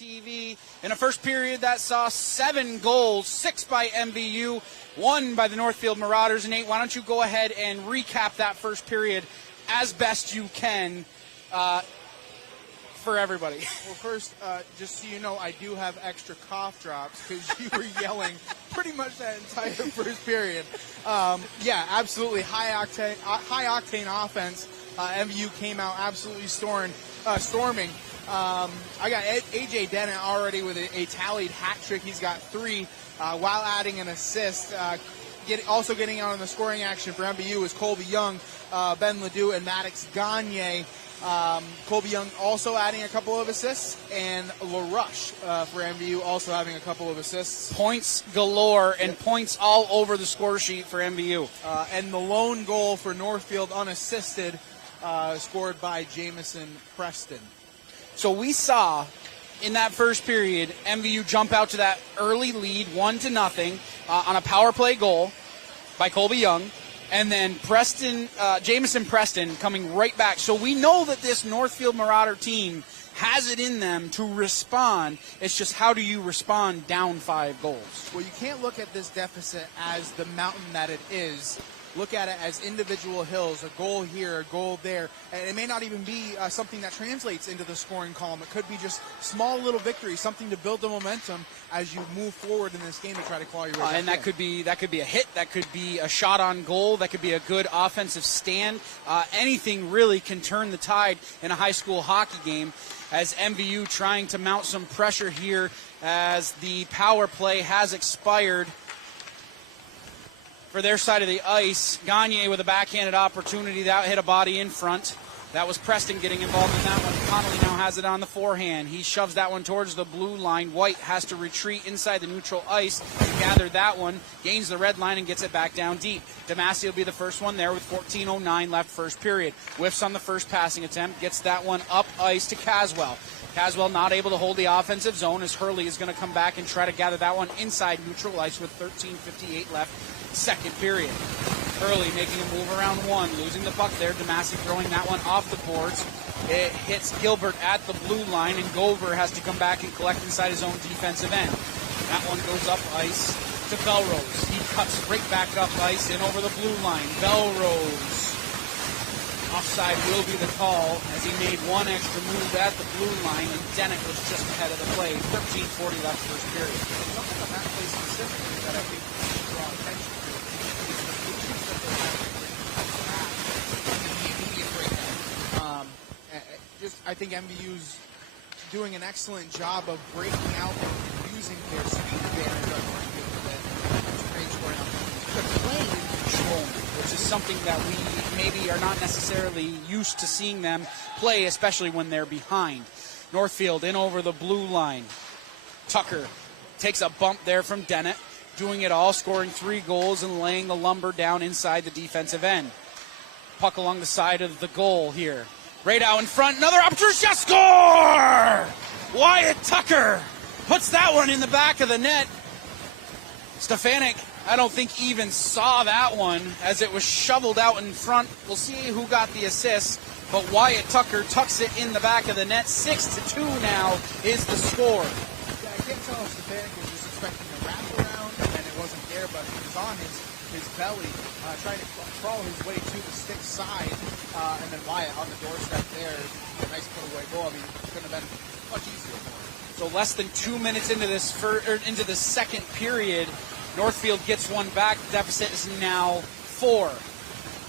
TV. In a first period that saw 7 goals, 6 by MVU, 1 by the Northfield Marauders. Nate, why don't you go ahead and recap that first period as best you can for everybody. Well, first, just so you know, I do have extra cough drops because you were yelling pretty much that entire first period. Yeah, absolutely high octane offense. MVU came out absolutely storming. I got AJ Dennett already with a tallied hat trick. He's got 3 while adding an assist. Also getting out in the scoring action for MVU is Colby Young, Ben Ledoux, and Maddox Gagne. Colby Young also adding a couple of assists, and LaRush for MVU also having a couple of assists. Points galore and points all over the score sheet for MVU. And the lone goal for Northfield unassisted, scored by Jamison Preston. So we saw in that first period MVU jump out to that early lead 1-0 on a power play goal by Colby Young. And then Jamison Preston coming right back. So we know that this Northfield Marauder team has it in them to respond. It's just how do you respond down 5 goals? Well, you can't look at this deficit as the mountain that it is. Look at it as individual hills, a goal here, a goal there. And it may not even be something that translates into the scoring column. It could be just small little victories, something to build the momentum as you move forward in this game to try to claw your way back and that could be a hit, that could be a shot on goal, that could be a good offensive stand. Anything really can turn the tide in a high school hockey game, as MVU trying to mount some pressure here as the power play has expired for their side of the ice. Gagne with a backhanded opportunity. That hit a body in front. That was Preston getting involved in that one. Connolly now has it on the forehand. He shoves that one towards the blue line. White has to retreat inside the neutral ice to gather that one, gains the red line, and gets it back down deep. Demasi will be the first one there with 14:09 left first period. Whiffs on the first passing attempt, gets that one up ice to Caswell. Caswell not able to hold the offensive zone as Hurley is going to come back and try to gather that one inside neutral ice with 13:58 left second period. Hurley making a move around 1, losing the puck there. Demasi throwing that one off the boards. It hits Gilbert at the blue line, and Gover has to come back and collect inside his own defensive end. That one goes up ice to Belrose. He cuts right back up ice and over the blue line. Belrose. Offside will be the call as he made one extra move at the blue line, and Dennett was just ahead of the play. 13:40 left first period. Something on that play specifically that I think we should draw attention to is the issues that they're having in the immediate breakdown. I think MVU's doing an excellent job of breaking out and using their speed advantage on Northfield to create scoring opportunities. They're playing in control, which is something that we maybe are not necessarily used to seeing them play, especially when they're behind. Northfield in over the blue line. Tucker takes a bump there from Dennett, doing it all, scoring 3 goals and laying the lumber down inside the defensive end. Puck along the side of the goal here. Right out in front, another opportunity to score! Wyatt Tucker puts that one in the back of the net. Stefanik, I don't think even saw that one as it was shoveled out in front. We'll see who got the assist, but Wyatt Tucker tucks it in the back of the net. 6-2 now is the score. Yeah, I can't tell if Stefanik was just expecting a wraparound and it wasn't there, but he was on his belly, trying to crawl his way to the stick side, and then Wyatt on the doorstep there. A nice put-away goal. I mean, it couldn't have been much easier for him. So less than 2 minutes into into the second period, Northfield gets one back. The deficit is now 4.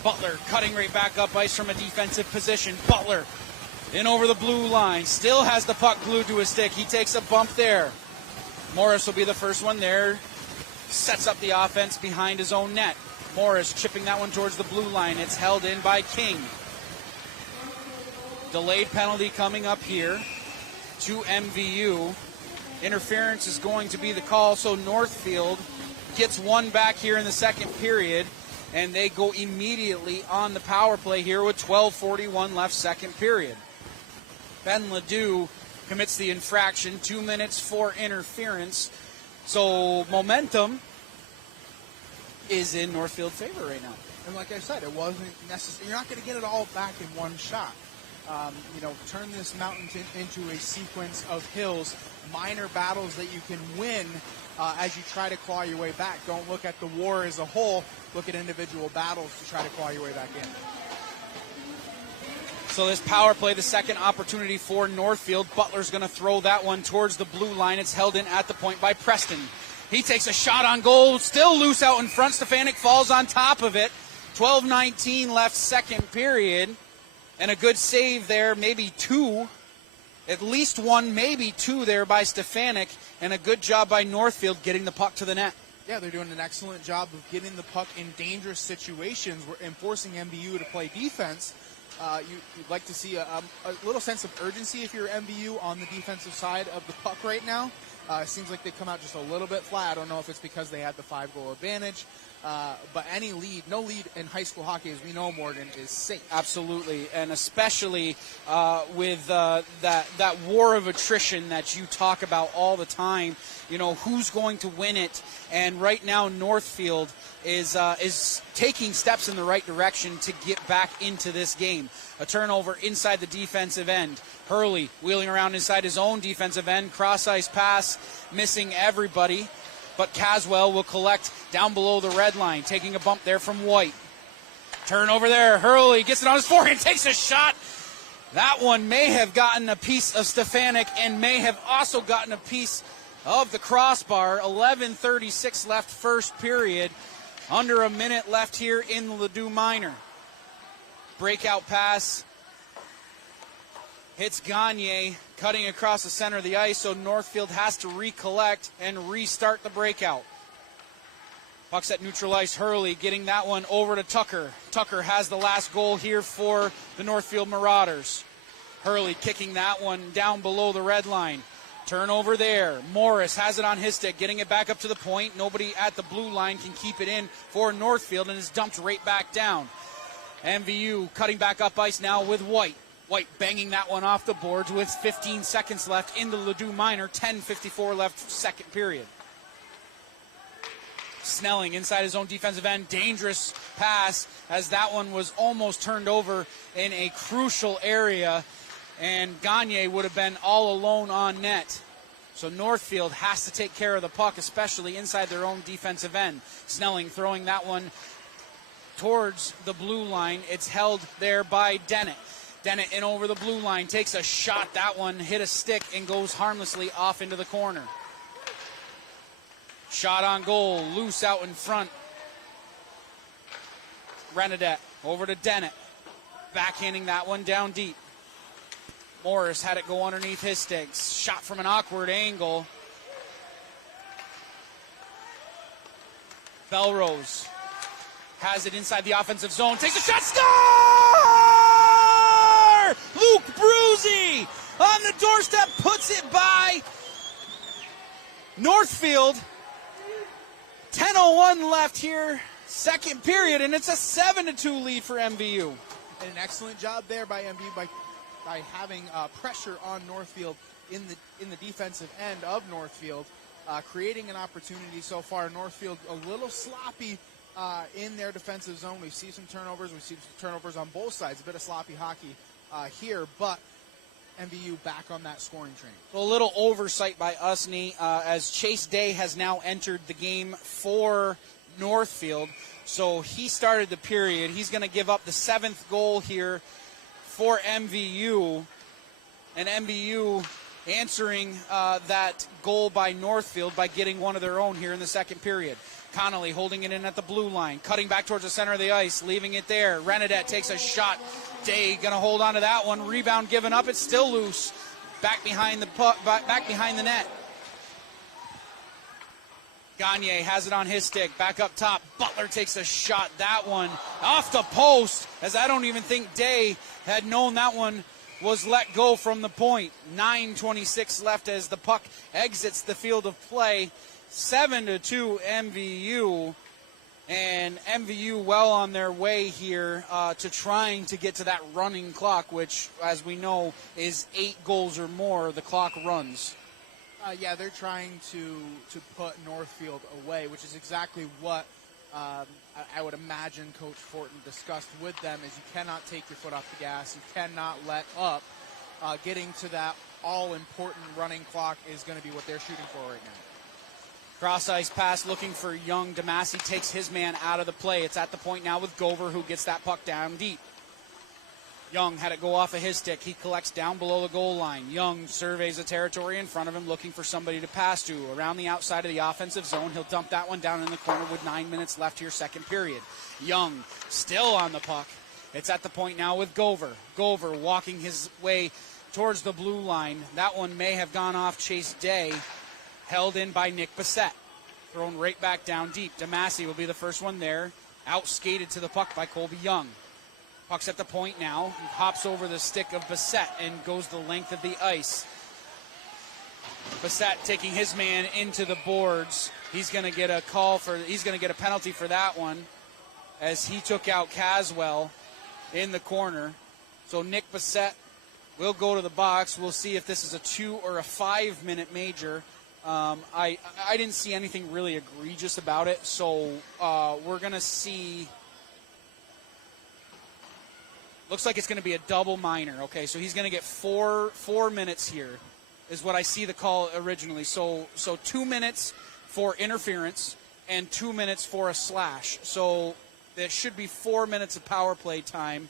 Butler cutting right back up ice from a defensive position. Butler in over the blue line. Still has the puck glued to his stick. He takes a bump there. Morris will be the first one there. Sets up the offense behind his own net. Morris chipping that one towards the blue line. It's held in by King. Delayed penalty coming up here to MVU. Interference is going to be the call, so Northfield gets one back here in the second period, and they go immediately on the power play here with 12:41 left second period. Ben Ledoux commits the infraction, 2 minutes for interference. So momentum is in Northfield favor right now. And like I said, it wasn't necessary. You're not going to get it all back in one shot. turn this mountain into a sequence of hills, minor battles that you can win as you try to claw your way back. Don't look at the war as a whole. Look at individual battles to try to claw your way back in. So this power play, the second opportunity for Northfield. Butler's going to throw that one towards the blue line. It's held in at the point by Preston. He takes a shot on goal, still loose out in front. Stefanik falls on top of it. 12:19 left, second period. And a good save there, maybe two. At least one, maybe two there by Stefanik. And a good job by Northfield getting the puck to the net. Yeah, they're doing an excellent job of getting the puck in dangerous situations and forcing MVU to play defense. You'd like to see a little sense of urgency if you're MVU on the defensive side of the puck right now. It seems like they come out just a little bit flat. I don't know if it's because they had the 5-goal advantage. But any lead, no lead in high school hockey, as we know, Morgan, is safe. Absolutely, and especially with that war of attrition that you talk about all the time. Who's going to win it? And right now, Northfield is taking steps in the right direction to get back into this game. A turnover inside the defensive end. Hurley wheeling around inside his own defensive end. Cross-ice pass, missing everybody. But Caswell will collect down below the red line, taking a bump there from White. Turnover there. Hurley gets it on his forehand, takes a shot. That one may have gotten a piece of Stefanik and may have also gotten a piece of the crossbar. 11:36 left, first period. Under a minute left here in the Ladue Minor. Breakout pass. Hits Gagne, cutting across the center of the ice, so Northfield has to recollect and restart the breakout. Puck's at neutral ice. Hurley getting that one over to Tucker. Tucker has the last goal here for the Northfield Marauders. Hurley kicking that one down below the red line. Turnover there. Morris has it on his stick, getting it back up to the point. Nobody at the blue line can keep it in for Northfield, and is dumped right back down. MVU cutting back up ice now with White. White banging that one off the boards with 15 seconds left in the Ladue Minor. 10:54 left, second period. Snelling inside his own defensive end. Dangerous pass as that one was almost turned over in a crucial area. And Gagne would have been all alone on net. So Northfield has to take care of the puck, especially inside their own defensive end. Snelling throwing that one towards the blue line. It's held there by Dennett. Dennett in over the blue line, takes a shot. That one hit a stick and goes harmlessly off into the corner. Shot on goal, loose out in front. Renadette over to Dennett. Backhanding that one down deep. Morris had it go underneath his sticks. Shot from an awkward angle. Belrose has it inside the offensive zone. Takes a shot. Score! Luke Bruzy on the doorstep puts it by Northfield. 10:01 left here, second period, and it's a 7-2 lead for MVU. And an excellent job there by MVU by having pressure on Northfield in the defensive end of Northfield, creating an opportunity so far. Northfield a little sloppy in their defensive zone. We see some turnovers. We see some turnovers on both sides. A bit of sloppy hockey here, but MVU back on that scoring train. A little oversight by us, Nate, as Chase Day has now entered the game for Northfield. So he started the period. He's going to give up the 7th goal here for MVU. And MVU answering that goal by Northfield by getting one of their own here in the second period. Connolly holding it in at the blue line, cutting back towards the center of the ice, leaving it there. Renadette takes a shot. Day going to hold on to that one. Rebound given up. It's still loose. Back behind the back behind the net. Gagne has it on his stick. Back up top. Butler takes a shot. That one off the post, as I don't even think Day had known that one was let go from the point. 9:26 left as the puck exits the field of play. 7-2 MVU, and MVU well on their way here to trying to get to that running clock, which, as we know, is 8 goals or more. The clock runs. Yeah, they're trying to put Northfield away, which is exactly what I would imagine Coach Fortin discussed with them is you cannot take your foot off the gas. You cannot let up. Getting to that all-important running clock is going to be what they're shooting for right now. Cross ice pass looking for Young. DeMasi takes his man out of the play. It's at the point now with Gover, who gets that puck down deep. Young had it go off of his stick. He collects down below the goal line. Young surveys the territory in front of him, looking for somebody to pass to. Around the outside of the offensive zone, he'll dump that one down in the corner with 9 minutes left here, second period. Young still on the puck. It's at the point now with Gover. Gover walking his way towards the blue line. That one may have gone off Chase Day. Held in by Nick Bissett. Thrown right back down deep. DeMasi will be the first one there. Out-skated to the puck by Colby Young. Puck's at the point now. He hops over the stick of Bissett and goes the length of the ice. Bissett taking his man into the boards. He's going to get a penalty for that one as he took out Caswell in the corner. So Nick Bissett will go to the box. We'll see if this is a 2 or a 5 minute major. I didn't see anything really egregious about it, so we're going to see. Looks like it's going to be a double minor. Okay, so he's going to get four minutes here, is what I see the call originally. So 2 minutes for interference and 2 minutes for a slash. So there should be 4 minutes of power play time.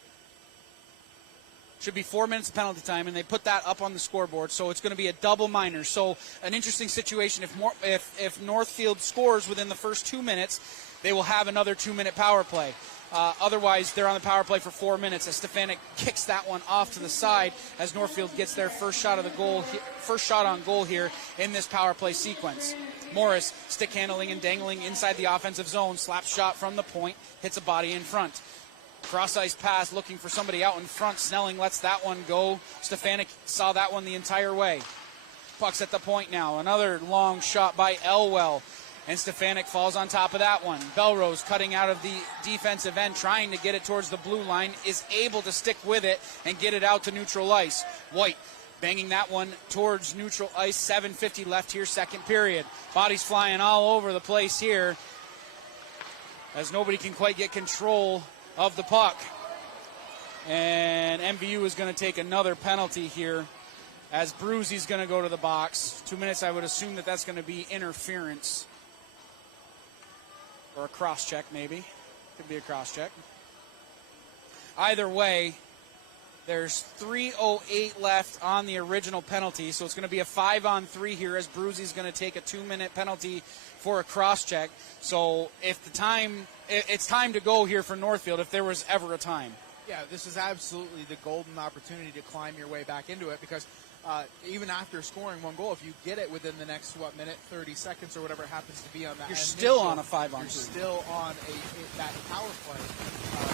Should be 4 minutes of penalty time, and they put that up on the scoreboard. So it's going to be a double minor. So an interesting situation. If Northfield scores within the first 2 minutes, they will have another 2 minute power play. Otherwise, they're on the power play for 4 minutes as Stefanik kicks that one off to the side as Northfield gets their first shot on goal here in this power play sequence. Morris stick handling and dangling inside the offensive zone. Slap shot from the point, hits a body in front. Cross ice pass looking for somebody out in front. Snelling lets that one go. Stefanik saw that one the entire way. Puck's at the point now. Another long shot by Elwell. And Stefanik falls on top of that one. Belrose cutting out of the defensive end, trying to get it towards the blue line, is able to stick with it and get it out to neutral ice. White banging that one towards neutral ice. 7:50 left here, second period. Bodies flying all over the place here as nobody can quite get control of the puck. And MVU is going to take another penalty here as Bruzy's going to go to the box. 2 minutes, I would assume that's going to be interference. Or a cross-check, maybe. Could be a cross-check. Either way, there's 3:08 left on the original penalty, so it's going to be a 5-on-3 here as Bruzy's going to take a 2 minute penalty for a cross-check. So if it's time to go here for Northfield, if there was ever a time. Yeah, this is absolutely the golden opportunity to climb your way back into it because even after scoring one goal, if you get it within the next, minute, 30 seconds or whatever it happens to be on that You're still on a 5-on-2. You're still on that power play.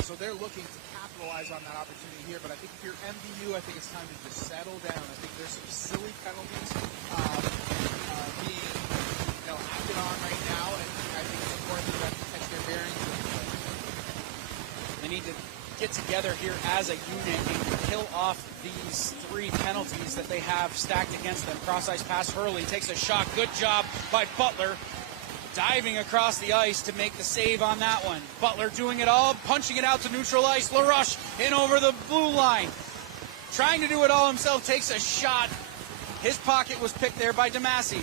So they're looking to capitalize on that opportunity here. But I think if you're MVU, I think it's time to just settle down. I think there's some silly penalties being acted on right now, and I think it's important for them to catch their bearings. They need to get together here as a unit and kill off these 3 penalties that they have stacked against them. Cross ice pass, Hurley takes a shot. Good job by Butler, diving across the ice to make the save on that one. Butler doing it all, punching it out to neutral ice. LaRoche in over the blue line, trying to do it all himself, takes a shot. His pocket was picked there by DeMasi.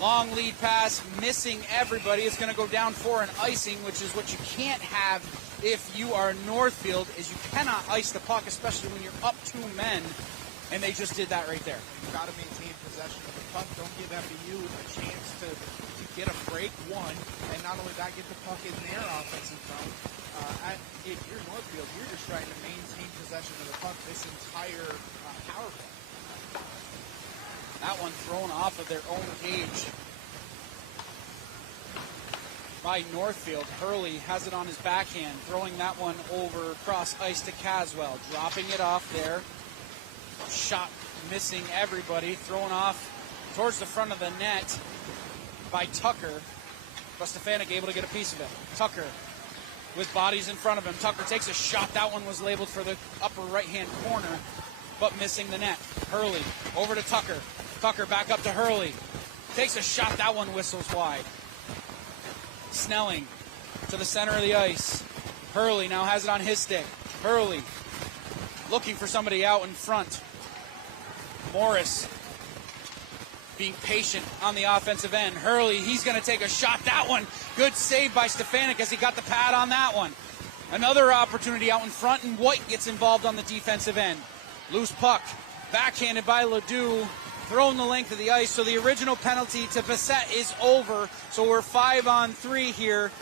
Long lead pass, missing everybody. It's going to go down for an icing, which is what you can't have if you are Northfield, is you cannot ice the puck, especially when you're up 2 men, and they just did that right there. You've got to maintain possession of the puck. Don't give MVU a chance to get a break, one, and not only that, get the puck in their offensive zone. If you're Northfield, you're just trying to maintain possession of the puck this entire power play. That one thrown off of their own cage by Northfield. Hurley has it on his backhand, throwing that one over across ice to Caswell, dropping it off there. Shot missing everybody, thrown off towards the front of the net by Tucker. But Stefanik able to get a piece of it. Tucker with bodies in front of him. Tucker takes a shot. That one was labeled for the upper right-hand corner, but missing the net. Hurley over to Tucker. Tucker back up to Hurley. Takes a shot. That one whistles wide. Snelling to the center of the ice. Hurley now has it on his stick. Hurley looking for somebody out in front. Morris being patient on the offensive end. Hurley, he's going to take a shot. That one, good save by Stefanik as he got the pad on that one. Another opportunity out in front, and White gets involved on the defensive end. Loose puck, backhanded by Ledoux, thrown the length of the ice. So the original penalty to Bissett is over. So we're 5-on-3 here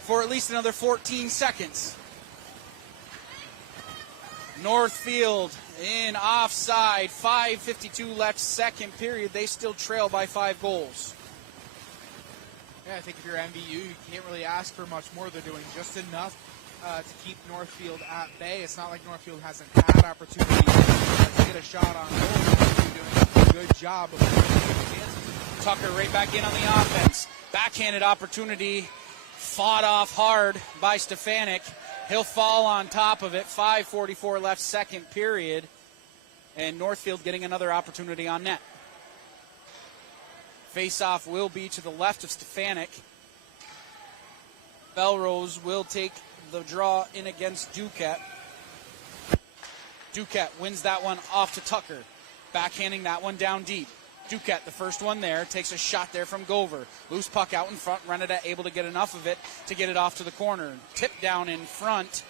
for at least another 14 seconds. Northfield in offside, 5:52 left, second period. They still trail by 5 goals. Yeah, I think if you're MVU, you can't really ask for much more. They're doing just enough to keep Northfield at bay. It's not like Northfield hasn't had opportunities to get a shot on goal. They're doing a good job of taking chances. Tucker right back in on the offense. Backhanded opportunity, fought off hard by Stefanik. He'll fall on top of it. 5:44 left, second period. And Northfield getting another opportunity on net. Face-off will be to the left of Stefanik. Belrose will take the draw in against Duquette. Duquette wins that one off to Tucker. Backhanding that one down deep. Duquette, the first one there, takes a shot there from Gover. Loose puck out in front. Renata able to get enough of it to get it off to the corner. Tip down in front.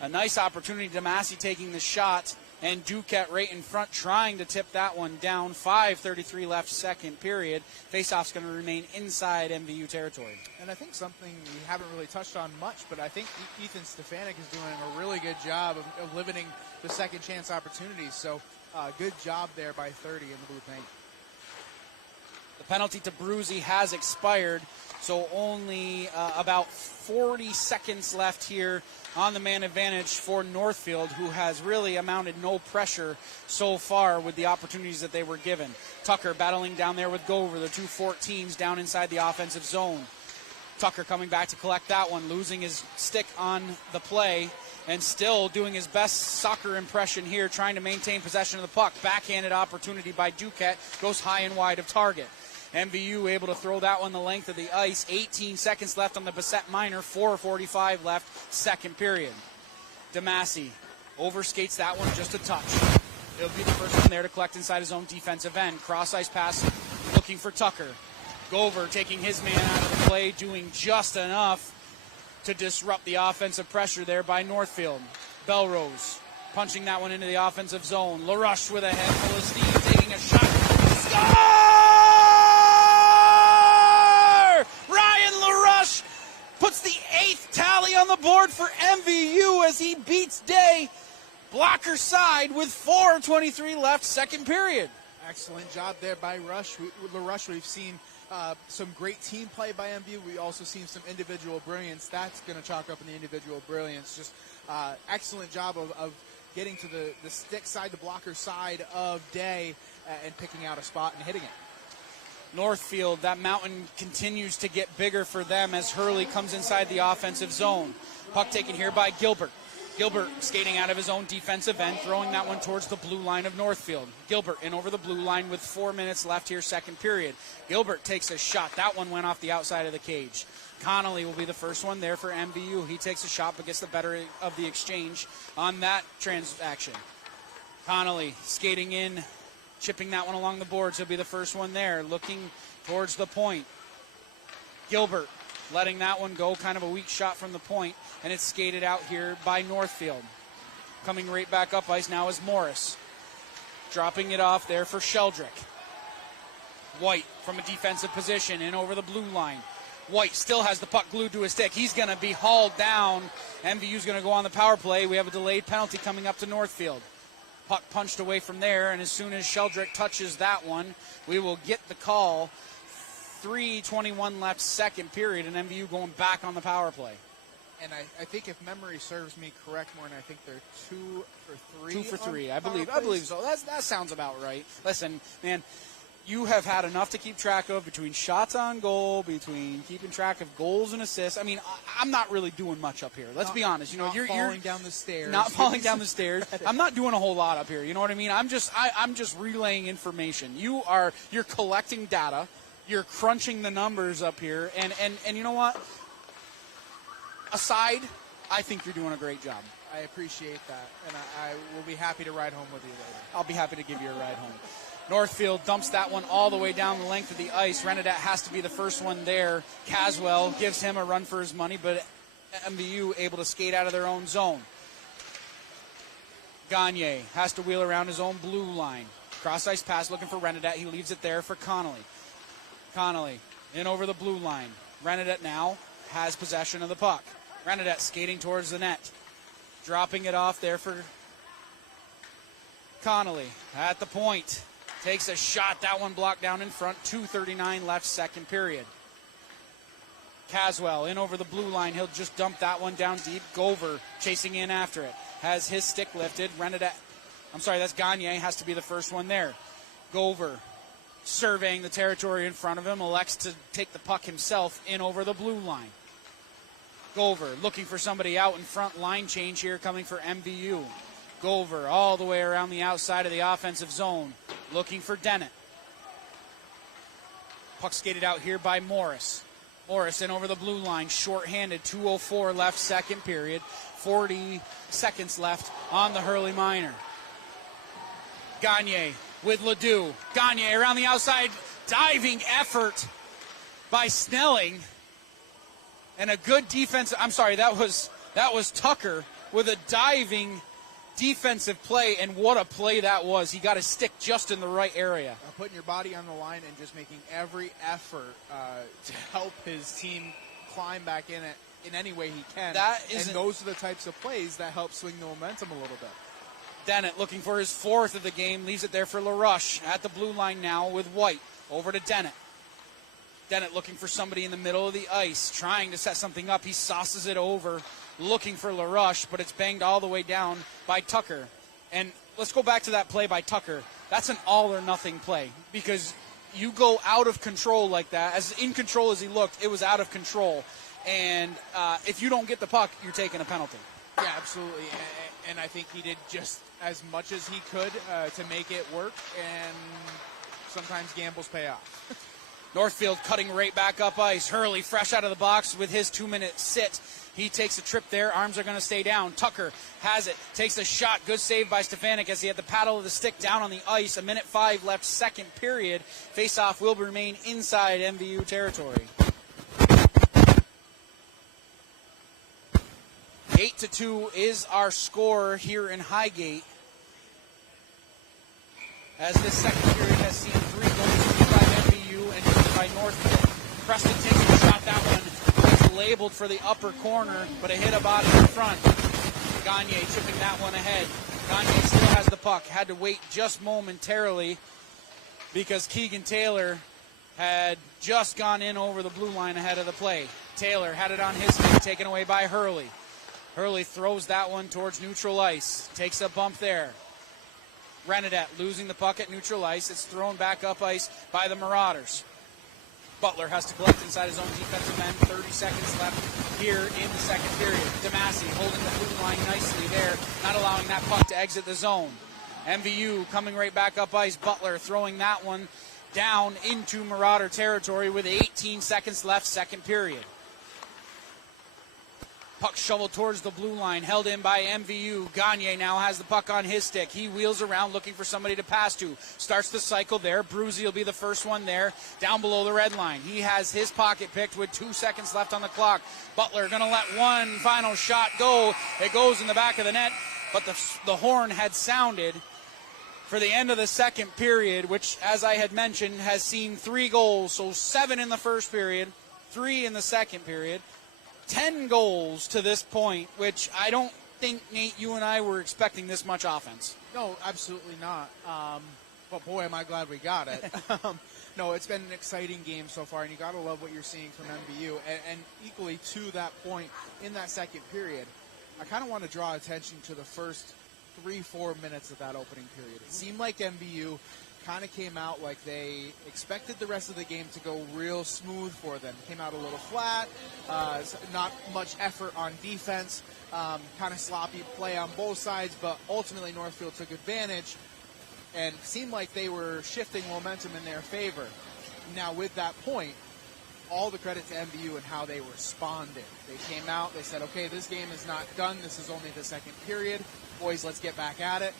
A nice opportunity. DeMasi taking the shot. And Duquette right in front trying to tip that one down. 5:33 left, second period. Faceoff's going to remain inside MVU territory. And I think something we haven't really touched on much, but I think Ethan Stefanik is doing a really good job of limiting the second chance opportunities. So good job there by 30 in the blue paint. The penalty to Bruzy has expired, so only about 40 seconds left here on the man advantage for Northfield, who has really amounted no pressure so far with the opportunities that they were given. Tucker battling down there with Gover, the two 14s down inside the offensive zone. Tucker coming back to collect that one, losing his stick on the play, and still doing his best soccer impression here, trying to maintain possession of the puck. Backhanded opportunity by Duquette, goes high and wide of target. MVU able to throw that one the length of the ice. 18 seconds left on the Bissett minor. 4:45 left, second period. DeMasi overskates that one just a touch. It'll be the first one there to collect inside his own defensive end. Cross-ice pass looking for Tucker. Gover taking his man out of the play, doing just enough to disrupt the offensive pressure there by Northfield. Belrose punching that one into the offensive zone. LaRush with a head full of steam, taking a shot. Score! Ryan LaRush puts the 8th tally on the board for MVU as he beats Day. Blocker side with 4:23 left, second period. Excellent job there by LaRush. We've seen some great team play by MVU. We also seen some individual brilliance. That's going to chalk up in the individual brilliance. Just excellent job of getting to the stick side, the blocker side of Day, and picking out a spot and hitting it. Northfield, that mountain continues to get bigger for them as Hurley comes inside the offensive zone. Puck taken here by Gilbert. Gilbert skating out of his own defensive end, throwing that one towards the blue line of Northfield. Gilbert in over the blue line with 4 minutes left here, second period. Gilbert takes a shot. That one went off the outside of the cage. Connolly will be the first one there for MVU. He takes a shot but gets the better of the exchange on that transaction. Connolly skating in, chipping that one along the boards. He'll be the first one there, looking towards the point. Gilbert letting that one go, kind of a weak shot from the point, and it's skated out here by Northfield. Coming right back up ice now is Morris. Dropping it off there for Sheldrick. White from a defensive position in over the blue line. White still has the puck glued to his stick. He's going to be hauled down. MVU's going to go on the power play. We have a delayed penalty coming up to Northfield. Puck punched away from there, and as soon as Sheldrick touches that one, we will get the call. 3:21 left, second period, and MVU going back on the power play. And I think if memory serves me correct, more, and I think they're 2 for 3. 2 for 3, I believe so. That sounds about right. Listen, man, you have had enough to keep track of between shots on goal, between keeping track of goals and assists. I mean, I'm not really doing much up here. Let's be honest. You know, you're falling down the stairs. Not falling down the stairs. I'm not doing a whole lot up here. You know what I mean? I'm just relaying information. You're collecting data. You're crunching the numbers up here, and you know what? aside, I think you're doing a great job. I appreciate that, and I will be happy to ride home with you later. I'll be happy to give you a ride home. Northfield dumps that one all the way down the length of the ice. Renedette has to be the first one there. Caswell gives him a run for his money, but MVU able to skate out of their own zone. Gagne has to wheel around his own blue line. Cross ice pass looking for Renedette. He leaves it there for Connolly. Connolly in over the blue line. Renedette now has possession of the puck. Renedette skating towards the net. Dropping it off there for Connolly at the point. Takes a shot. That one blocked down in front. 2:39 left, second period. Caswell in over the blue line. He'll just dump that one down deep. Gover chasing in after it. Has his stick lifted. That's Gagne. Has to be the first one there. Gover surveying the territory in front of him. Elects to take the puck himself in over the blue line. Gover looking for somebody out in front. Line change here coming for MVU. Gover all the way around the outside of the offensive zone. Looking for Dennett. Puck skated out here by Morris. Morris in over the blue line. Short-handed. 2:04 left, second period. 40 seconds left on the Hurley Minor. Gagne with Ledoux. Gagne around the outside. Diving effort by Snelling. And a good defense. I'm sorry, that was Tucker with a diving defensive play, and what a play that was. He got his stick just in the right area. Putting your body on the line and just making every effort to help his team climb back in it in any way he can. And those are the types of plays that help swing the momentum a little bit. Dennett looking for his fourth of the game. Leaves it there for LaRush at the blue line now with White. Over to Dennett. Dennett looking for somebody in the middle of the ice, trying to set something up. He sauces it over, looking for LaRush, but it's banged all the way down by Tucker. And let's go back to that play by Tucker. That's an all-or-nothing play because you go out of control like that. As in control as he looked, it was out of control. And if you don't get the puck, you're taking a penalty. Yeah, absolutely. And I think he did just as much as he could to make it work, and sometimes gambles pay off. Northfield cutting right back up ice. Hurley fresh out of the box with his 2-minute sit. He takes a trip there. Arms are going to stay down. Tucker has it. Takes a shot. Good save by Stefanik as he had the paddle of the stick down on the ice. 1:05 left, second period. Face-off will remain inside MVU territory. 8-2 is our score here in Highgate. As this second period has seen 3 goals by MVU and 2 by Northfield. Preston takes a shot. That one is labeled for the upper corner, but it hit a body in front. Gagne chipping that one ahead. Gagne still has the puck. Had to wait just momentarily because Keegan Taylor had just gone in over the blue line ahead of the play. Taylor had it on his stick, taken away by Hurley. Hurley throws that one towards neutral ice. Takes a bump there. Renedette losing the puck at neutral ice. It's thrown back up ice by the Marauders. Butler has to collect inside his own defensive end. 30 seconds left here in the second period. DeMasi holding the blue line nicely there, not allowing that puck to exit the zone. MVU coming right back up ice. Butler throwing that one down into Marauder territory with 18 seconds left, second period. Puck shoveled towards the blue line, held in by MVU. Gagne now has the puck on his stick. He wheels around looking for somebody to pass to. Starts the cycle there. Bruzy will be the first one there, down below the red line. He has his pocket picked with 2 seconds left on the clock. Butler going to let one final shot go. It goes in the back of the net, but the horn had sounded for the end of the second period, which, as I had mentioned, has seen 3 goals. So 7 in the first period, 3 in the second period. 10 goals to this point, which I don't think, Nate, you and I were expecting this much offense. No, absolutely not. But boy, am I glad we got it. No, it's been an exciting game so far, and you got to love what you're seeing from MVU. And equally to that point, in that second period, I kind of want to draw attention to the first 3-4 minutes of that opening period. It seemed like MVU kind of came out like they expected the rest of the game to go real smooth for them. Came out a little flat, not much effort on defense, kind of sloppy play on both sides, but ultimately Northfield took advantage and seemed like they were shifting momentum in their favor. Now with that point, all the credit to MVU and how they responded. They came out, they said, okay, this game is not done. This is only the second period. Boys, let's get back at it.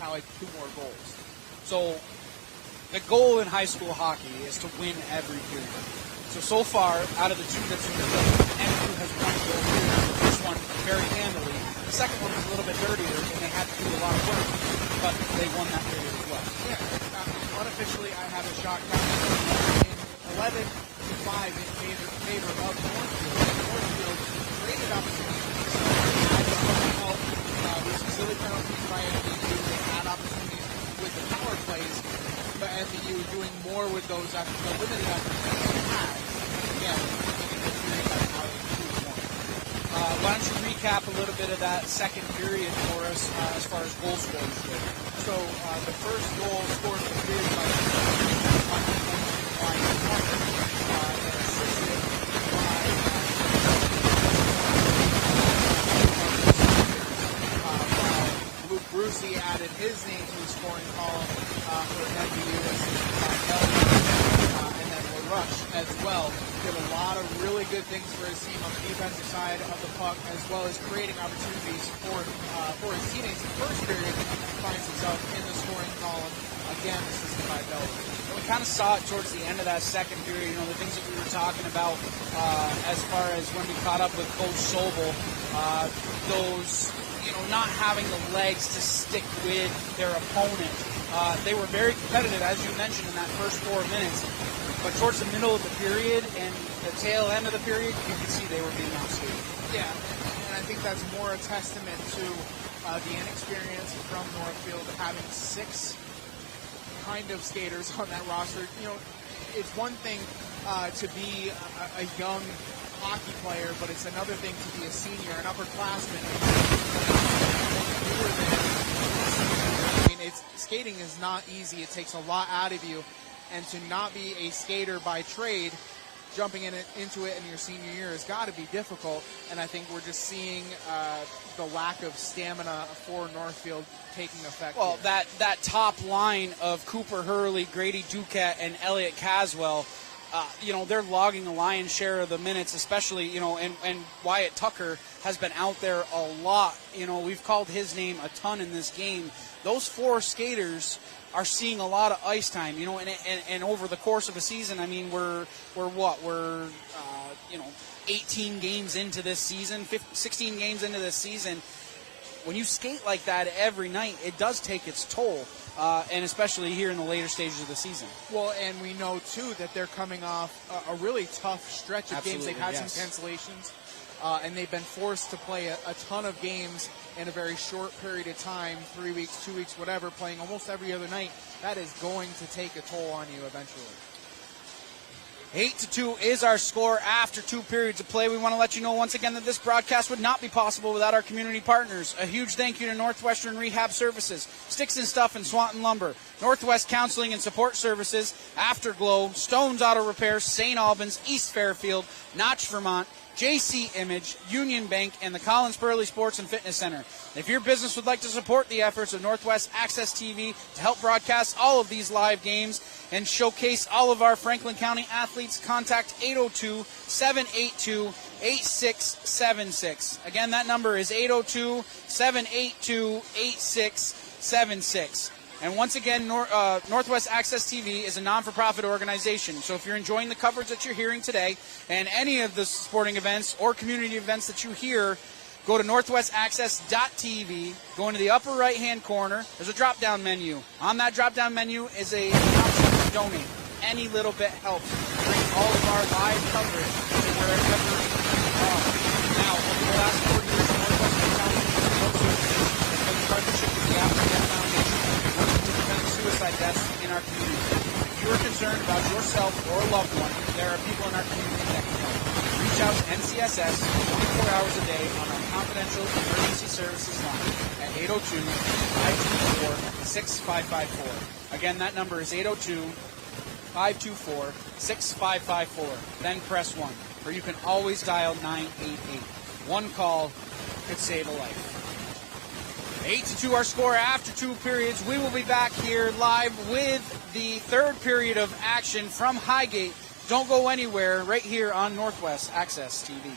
Tallied 2 more goals. So the goal in high school hockey is to win every period. So far, out of the 2 that's in the field, MVU has won the goal period. The first one very handily. The second one was a little bit dirtier, and they had to do a lot of work, but they won that period as well. Yeah, unofficially, I have a shot count in 11-5 in favor of Northfield. Northfield created opportunities. Had some help. These silly penalties by MVU. They had opportunities with the power plays, but MVU doing more with those after the limited opportunities they had. Again, why don't you recap a little bit of that second period for us as far as goal scorers go? So the first goal scored in the period by Luke Brucey added his name to the scoring column for MVU and then LaRush as well. Did a lot of really good things for his team on the defensive side of the puck, as well as creating opportunities for his teammates. In the first period, finds himself in the scoring column again, assisted by Bell. We kind of saw it towards the end of that second period. The things that we were talking about as far as when we caught up with Coach Sobel, those not having the legs to stick with their opponent. They were very competitive, as you mentioned, in that first 4 minutes. But towards the middle of the period and the tail end of the period, you could see they were being outskated. Yeah, and I think that's more a testament to the inexperience from Northfield, having 6 kind of skaters on that roster. It's one thing to be a young hockey player, but it's another thing to be a senior, an upperclassman. Skating is not easy. It takes a lot out of you. And to not be a skater by trade, jumping into it in your senior year has got to be difficult. And I think we're just seeing the lack of stamina for Northfield taking effect. Well, that top line of Cooper Hurley, Grady Duquette, and Elliot Caswell, they're logging a lion's share of the minutes, especially, and Wyatt Tucker has been out there a lot. We've called his name a ton in this game. Those 4 skaters are seeing a lot of ice time, and over the course of a season, I mean, we're 18 games into this season, 16 games into this season. When you skate like that every night, it does take its toll, and especially here in the later stages of the season. Well, and we know, too, that they're coming off a really tough stretch of games. They've had some cancellations, and they've been forced to play a ton of games in a very short period of time, 3 weeks, 2 weeks, whatever, playing almost every other night. That is going to take a toll on you eventually. 8-2 is our score after 2 periods of play. We want to let you know once again that this broadcast would not be possible without our community partners. A huge thank you to Northwestern Rehab Services, Sticks and Stuff and Swanton Lumber, Northwest Counseling and Support Services, Afterglow, Stones Auto Repairs, St. Albans, East Fairfield, Notch, Vermont, JC Image, Union Bank, and the Collins Burley Sports and Fitness Center. If your business would like to support the efforts of Northwest Access TV to help broadcast all of these live games and showcase all of our Franklin County athletes, contact 802-782-8676. Again, that number is 802-782-8676. And once again, Northwest Access TV is a non-for-profit organization. So if you're enjoying the coverage that you're hearing today and any of the sporting events or community events that you hear, go to northwestaccess.tv, go into the upper right-hand corner. There's a drop-down menu. On that drop-down menu is an option to donate. Any little bit helps bring all of our live coverage to wherever you are. Now, over the last 4 years, Northwestern County Health Services has been in partnership with the African Foundation to prevent suicide deaths in our community. If you are concerned about yourself or a loved one, there are people in our community that can help. Reach out to NCSS 24 hours a day on our confidential emergency services line at 802-524-6554. Again, that number is 802-524-6554. Then press 1, or you can always dial 988. One call could save a life. 8-2 our score after 2 periods. We will be back here live with the third period of action from Highgate. Don't go anywhere, right here on Northwest Access TV.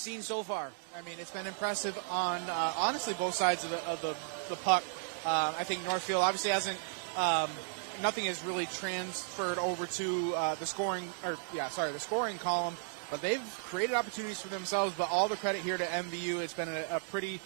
seen so far? I mean, it's been impressive on honestly both sides of the puck. I think Northfield obviously hasn't. Nothing has really transferred over to the scoring column, but they've created opportunities for themselves. But all the credit here to MVU. It's been a pretty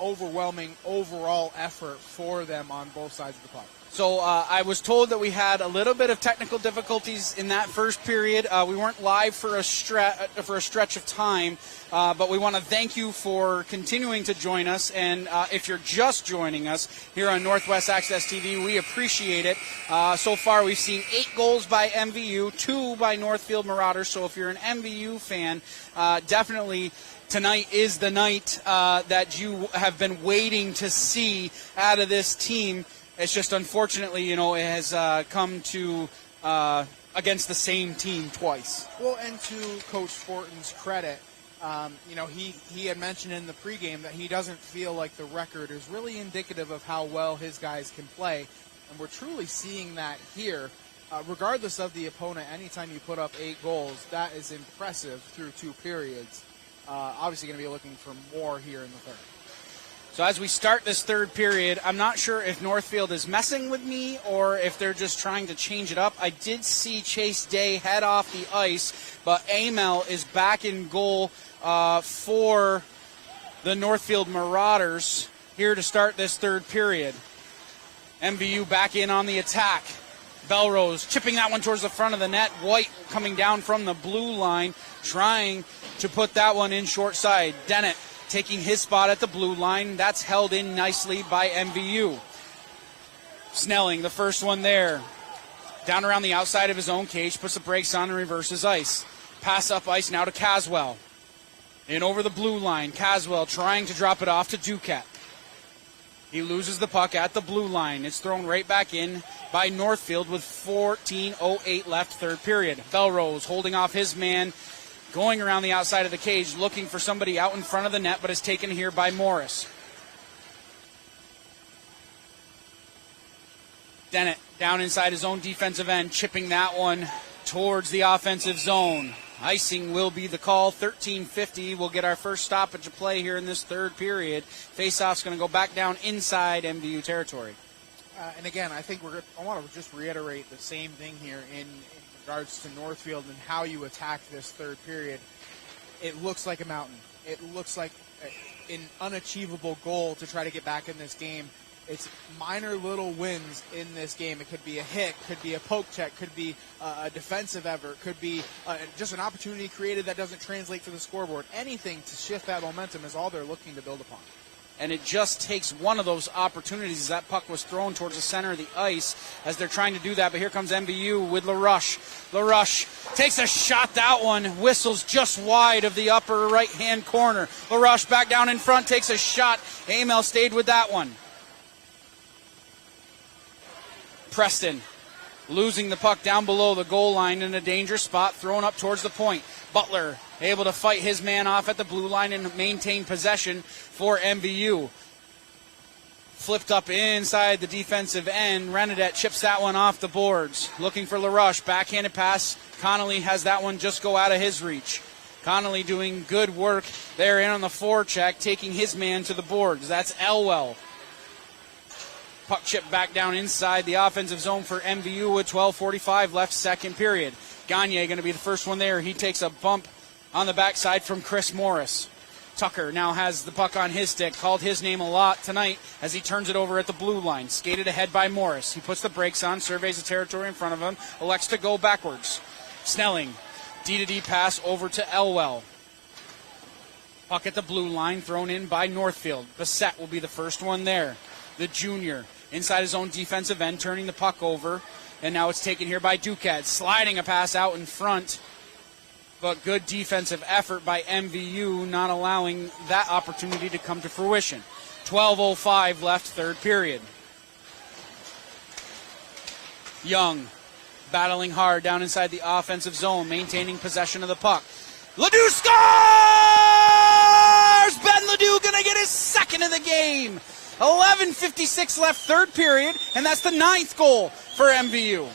overwhelming overall effort for them on both sides of the puck. So I was told that we had a little bit of technical difficulties in that first period. We weren't live for a stretch of time, but we want to thank you for continuing to join us. And if you're just joining us here on Northwest Access TV, we appreciate it. So far, we've seen 8 goals by MVU, 2 by Northfield Marauders. So if you're an MVU fan, definitely tonight is the night that you have been waiting to see out of this team. It's just unfortunately, it has come to against the same team twice. Well, and to Coach Fortin's credit, he had mentioned in the pregame that he doesn't feel like the record is really indicative of how well his guys can play, and we're truly seeing that here. Regardless of the opponent, anytime you put up 8 goals, that is impressive through 2 periods. Obviously going to be looking for more here in the third. So as we start this third period, I'm not sure if Northfield is messing with me or if they're just trying to change it up. I did see Chase Day head off the ice, but Amel is back in goal for the Northfield Marauders here to start this third period. MVU back in on the attack. Belrose chipping that one towards the front of the net. White coming down from the blue line, trying to put that one in short side. Dennett taking his spot at the blue line. That's held in nicely by MVU. Snelling, the first one there. Down around the outside of his own cage, puts the brakes on and reverses ice. Pass up ice now to Caswell. In over the blue line. Caswell trying to drop it off to Duquette. He loses the puck at the blue line. It's thrown right back in by Northfield with 14:08 left, third period. Belrose holding off his man, going around the outside of the cage, looking for somebody out in front of the net, but is taken here by Morris. Dennett down inside his own defensive end, chipping that one towards the offensive zone. Icing will be the call. 13:50. We'll get our first stoppage of play here in this third period. Faceoff's going to go back down inside MVU territory. And again, I think I want to just reiterate the same thing here in regards to Northfield and how you attack this third period. It looks like a mountain. It looks like an unachievable goal to try to get back in this game. It's minor little wins in this game. It could be a hit, could be a poke check, could be a defensive effort, could be just an opportunity created that doesn't translate to the scoreboard. Anything to shift that momentum is all they're looking to build upon. And it just takes one of those opportunities as that puck was thrown towards the center of the ice as they're trying to do that. But here comes MVU with LaRush. LaRush takes a shot. That one whistles just wide of the upper right-hand corner. LaRush back down in front, takes a shot. Amel stayed with that one. Preston losing the puck down below the goal line in a dangerous spot, thrown up towards the point. Butler able to fight his man off at the blue line and maintain possession for MVU. Flipped up inside the defensive end. Renadette chips that one off the boards. Looking for LaRush. Backhanded pass. Connolly has that one just go out of his reach. Connolly doing good work there in on the forecheck, taking his man to the boards. That's Elwell. Puck chip back down inside the offensive zone for MVU with 12:45 left, second period. Gagne going to be the first one there. He takes a bump on the backside from Chris Morris. Tucker now has the puck on his stick. Called his name a lot tonight as he turns it over at the blue line. Skated ahead by Morris. He puts the brakes on, surveys the territory in front of him, elects to go backwards. Snelling, D-to-D pass over to Elwell. Puck at the blue line, thrown in by Northfield. Bissett will be the first one there. The junior inside his own defensive end, turning the puck over. And now it's taken here by Duquette. Sliding a pass out in front. But good defensive effort by MVU, not allowing that opportunity to come to fruition. 12:05 left, third period. Young battling hard down inside the offensive zone, maintaining possession of the puck. Ledoux scores! Ben Ledoux going to get his second of the game. 11:56 left, third period, and that's the 9th goal for MVU.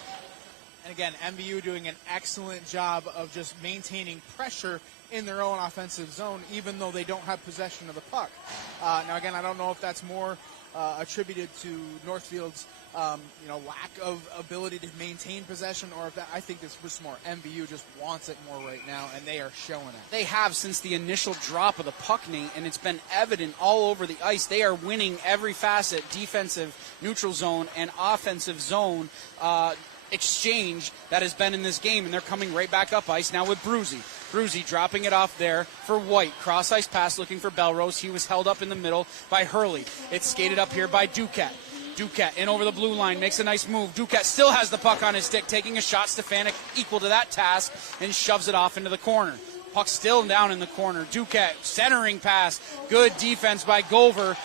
And again, MVU doing an excellent job of just maintaining pressure in their own offensive zone, even though they don't have possession of the puck. Now, again, I don't know if that's more attributed to Northfield's lack of ability to maintain possession, or if that, I think it's just more MVU just wants it more right now, and they are showing it. They have since the initial drop of the puck, Nate, and it's been evident all over the ice. They are winning every facet, defensive, neutral zone, and offensive zone exchange that has been in this game, and they're coming right back up ice now with Bruzy. Bruzy dropping it off there for White. Cross-ice pass looking for Belrose. He was held up in the middle by Hurley. It's skated up here by Duquette. Duquette in over the blue line, makes a nice move. Duquette still has the puck on his stick, taking a shot. Stefanik equal to that task and shoves it off into the corner. Puck still down in the corner. Duquette centering pass. Good defense by Gover.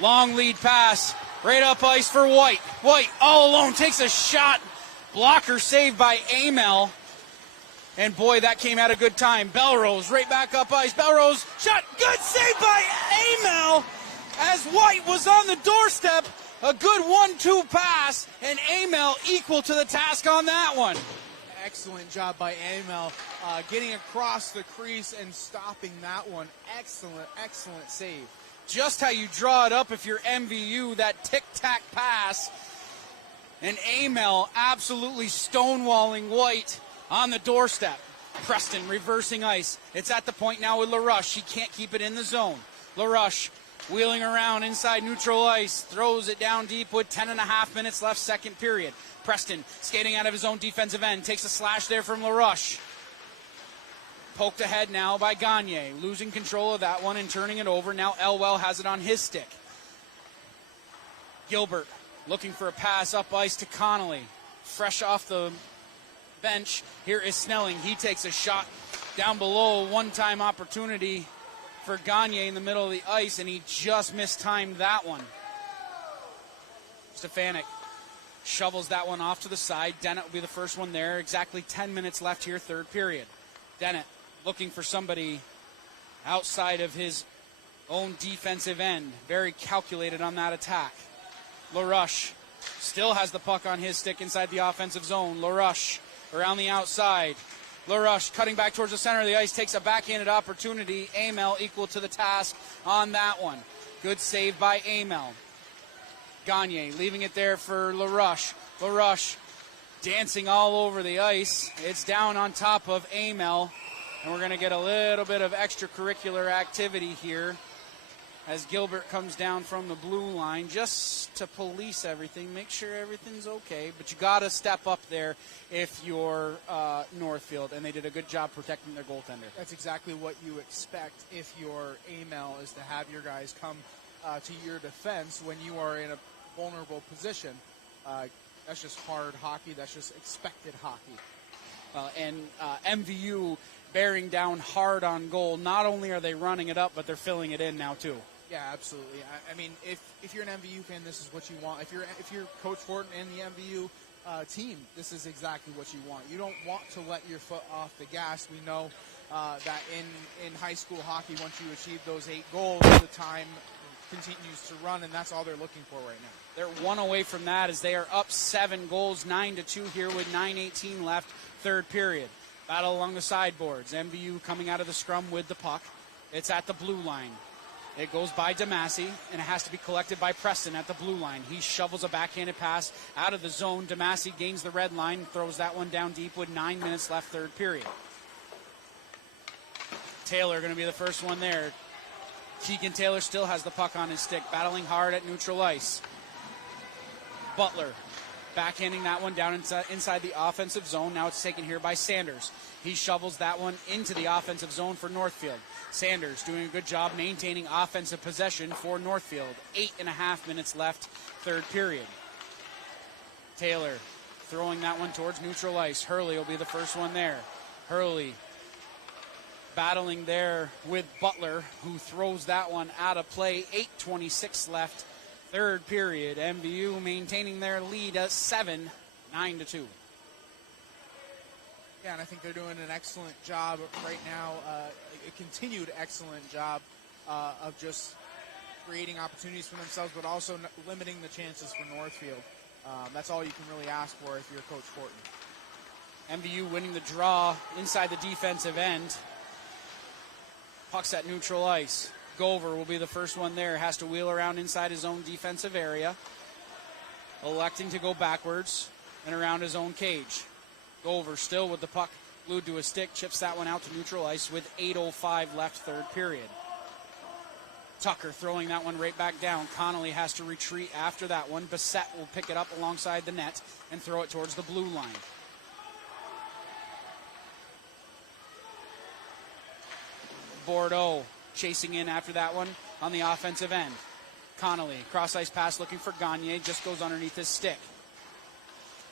Long lead pass. Right up ice for White. White all alone takes a shot. Blocker saved by Amel. And boy, that came at a good time. Belrose right back up ice. Belrose shot. Good save by Amel as White was on the doorstep. A good 1-2 pass, and Amel equal to the task on that one. Excellent job by Amel getting across the crease and stopping that one. Excellent save. Just how you draw it up if you're MVU, that tic-tac pass. And Amel absolutely stonewalling White on the doorstep. Preston reversing ice. It's at the point now with LaRush. He can't keep it in the zone. LaRush wheeling around inside neutral ice, throws it down deep with 10.5 minutes left, second period. Preston skating out of his own defensive end, takes a slash there from LaRush. Poked ahead now by Gagne, losing control of that one and turning it over. Now Elwell has it on his stick. Gilbert looking for a pass up ice to Connolly. Fresh off the bench, here is Snelling. He takes a shot down below, one-time opportunity for Gagne in the middle of the ice, and he just mistimed that one. Stefanik shovels that one off to the side. Dennett will be the first one there. Exactly 10 minutes left here, third period. Dennett looking for somebody outside of his own defensive end. Very calculated on that attack. LaRush still has the puck on his stick inside the offensive zone. LaRush around the outside. LaRush cutting back towards the center of the ice, takes a backhanded opportunity. Amel equal to the task on that one. Good save by Amel. Gagne leaving it there for LaRush. LaRush dancing all over the ice. It's down on top of Amel, and we're going to get a little bit of extracurricular activity here as Gilbert comes down from the blue line just to police everything, make sure everything's okay. But you got to step up there if you're Northfield, and they did a good job protecting their goaltender. That's exactly what you expect if you're Amel, is to have your guys come to your defense when you are in a vulnerable position. That's just hard hockey. That's just expected hockey. And MVU bearing down hard on goal. Not only are they running it up, but they're filling it in now too. Yeah, absolutely. I mean, if you're an MVU fan, this is what you want. If you're Coach Fortin and the MVU team, this is exactly what you want. You don't want to let your foot off the gas. We know that in high school hockey, once you achieve those 8 goals, the time continues to run, and that's all they're looking for right now. They're one away from that as they are up 7 goals, 9-2 here with 9:18 left, third period. Battle along the sideboards. MVU coming out of the scrum with the puck. It's at the blue line. It goes by DeMasi, and it has to be collected by Preston at the blue line. He shovels a backhanded pass out of the zone. DeMasi gains the red line, throws that one down deep with 9 minutes left, third period. Taylor going to be the first one there. Keegan Taylor still has the puck on his stick, battling hard at neutral ice. Butler backhanding that one down inside the offensive zone. Now it's taken here by Sanders. He shovels that one into the offensive zone for Northfield. Sanders doing a good job maintaining offensive possession for Northfield. 8.5 minutes left, third period. Taylor throwing that one towards neutral ice. Hurley will be the first one there. Hurley battling there with Butler, who throws that one out of play. 8:26 left, third period. MVU maintaining their lead at 7, 9-2. Yeah, and I think they're doing an excellent job right now, a continued excellent job of just creating opportunities for themselves, but also limiting the chances for Northfield. That's all you can really ask for if you're Coach Fortin. MVU winning the draw inside the defensive end. Puck's at neutral ice. Gover will be the first one there. Has to wheel around inside his own defensive area. Electing to go backwards and around his own cage. Gover still with the puck glued to his stick. Chips that one out to neutral ice with 8:05 left third period. Tucker throwing that one right back down. Connolly has to retreat after that one. Bissett will pick it up alongside the net and throw it towards the blue line. Bordeaux chasing in after that one on the offensive end. Connolly, cross-ice pass looking for Gagne, just goes underneath his stick.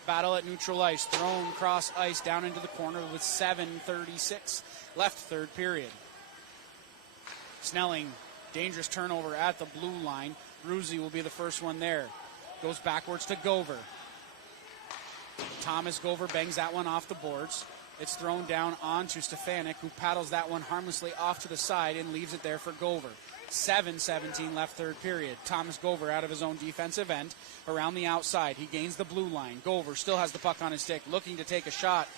Battle at neutral ice, thrown cross ice down into the corner with 7:36 left third period. Snelling, dangerous turnover at the blue line. Ruzzi will be the first one there. Goes backwards to Gover. Thomas Gover bangs that one off the boards. It's thrown down onto Stefanik, who paddles that one harmlessly off to the side and leaves it there for Gover. 7:17 left third period. Thomas Gover out of his own defensive end around the outside. He gains the blue line. Gover still has the puck on his stick, looking to take a shot.